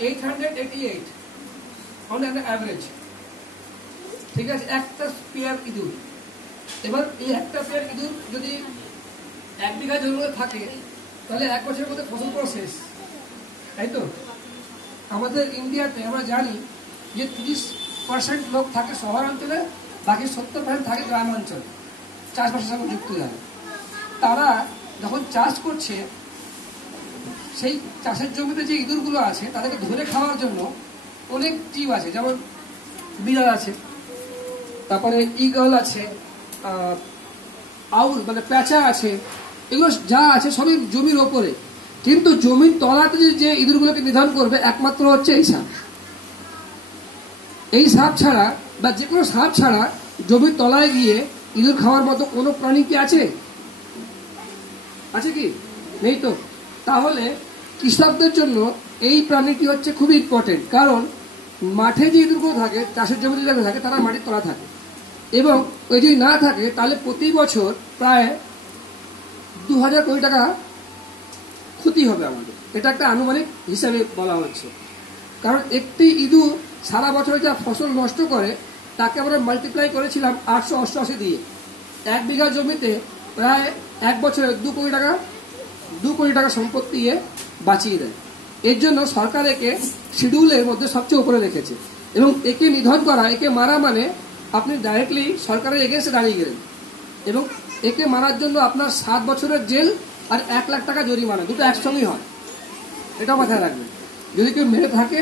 888 on an average, ঠিক আছে, একটা পেয়ার ইঁদুর। এবার এই একটা পেয়ার ইঁদুর যদি 1 বিঘা জমিতে থাকে তাহলে 1 বছরের মধ্যে ফসল করা শেষ, তাই তো? আমাদের ইন্ডিয়াতে আমরা জানি যে 30% লোক থাকে শহরাঞ্চলে, বাকি 70% থাকে গ্রামাঞ্চলে, চাষবাসের সঙ্গে যুক্ত যারা। তারা যখন চাষ করছে, সেই চাষের জমিতে যে ইঁদুরগুলো আছে তাদেরকে ধরে খাওয়ার জন্য অনেক জীব আছে, যেমন বিড়াল আছে, তারপরে ঈগল আছে, আউল মানে প্যাঁচা আছে, এগুলো যা আছে সবই জমির ওপরে। কিন্তু জমির তলাতে যে ইঁদুরগুলোকে নিধন করবে একমাত্র হচ্ছে এই সাপ। এই সাপ ছাড়া বা যে কোনো সাপ ছাড়া জমির তলায় গিয়ে ইঁদুর খাওয়ার মতো কোনো প্রাণী কি আছে? আছে কি? নেই তো। তাহলে কৃষকদের জন্য এই প্রাণীটি হচ্ছে খুবই ইম্পর্টেন্ট, কারণ মাঠে যে ইঁদুরগুলো থাকে, চাষের জমিতে যেগুলো থাকে, তারা মাটির তলা থাকে, এবং ওই যদি না থাকে তাহলে প্রতি বছর প্রায় 2000 কোটি টাকা ক্ষতি হবে আমাদের। এটা একটা আনুমানিক হিসাবে বলা হচ্ছে, কারণ একটি ইঁদুর সারা বছরে যা ফসল নষ্ট করে তাকে আমরা মাল্টিপ্লাই করেছিলাম 888 দিয়ে। 1 বিঘা জমিতে প্রায় 1 বছরে 2 কোটি টাকা সম্পত্তি বাঁচিয়ে দেয়। এর জন্য সরকার একে শিডিউলের মধ্যে সবচেয়ে উপরে রেখেছে, এবং একে নিধন করা, একে মারা মানে আপনি ডাইরেক্টলি সরকারের এগেন্সে দাঁড়িয়ে গেলেন, এবং একে মারার জন্য আপনার 7 বছরের জেল আর 1 লাখ টাকা জরিমানা, দুটো একসঙ্গেই হয়। এটা মাথায় রাখবেন। যদি কেউ মেরে থাকে,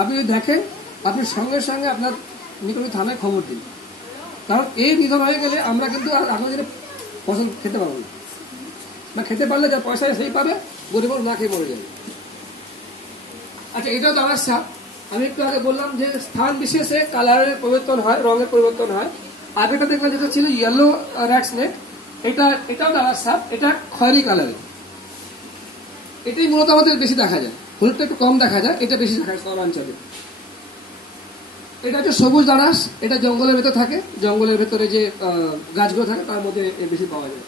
আপনি যদি দেখেন, আপনি সঙ্গে সঙ্গে আপনার নিকটবর্তী থানায় খবর দিন, কারণ এই নিধন হয়ে গেলে আমরা কিন্তু আর আগামী দিনে ফসল খেতে পারবো না, বা খেতে পারলে যা পয়সা সেই পাবে, গরিব না খেয়ে মরে যাবে। আচ্ছা, এটাও দাঁড়ার সাপ। আমি একটু আগে বললাম যে স্থান বিশেষে কালারের পরিবর্তন হয়, রঙের পরিবর্তন হয়। আগেটা দেখলাম যেটা ছিল ইয়েলো র্যাট স্নেক, এটাও দাঁড়ার সাপ, এটা খয়েরি কালারের। এটাই মূলত আমাদের বেশি দেখা যায়, হলুদটা একটু কম দেখা যায়, এটা বেশি দেখা যায় শহরাঞ্চলে। এটা হচ্ছে সবুজ দাঁড়াস, এটা জঙ্গলের ভেতর থাকে, জঙ্গলের ভেতরে যে গাছগুলো থাকে তার মধ্যে বেশি পাওয়া যায়।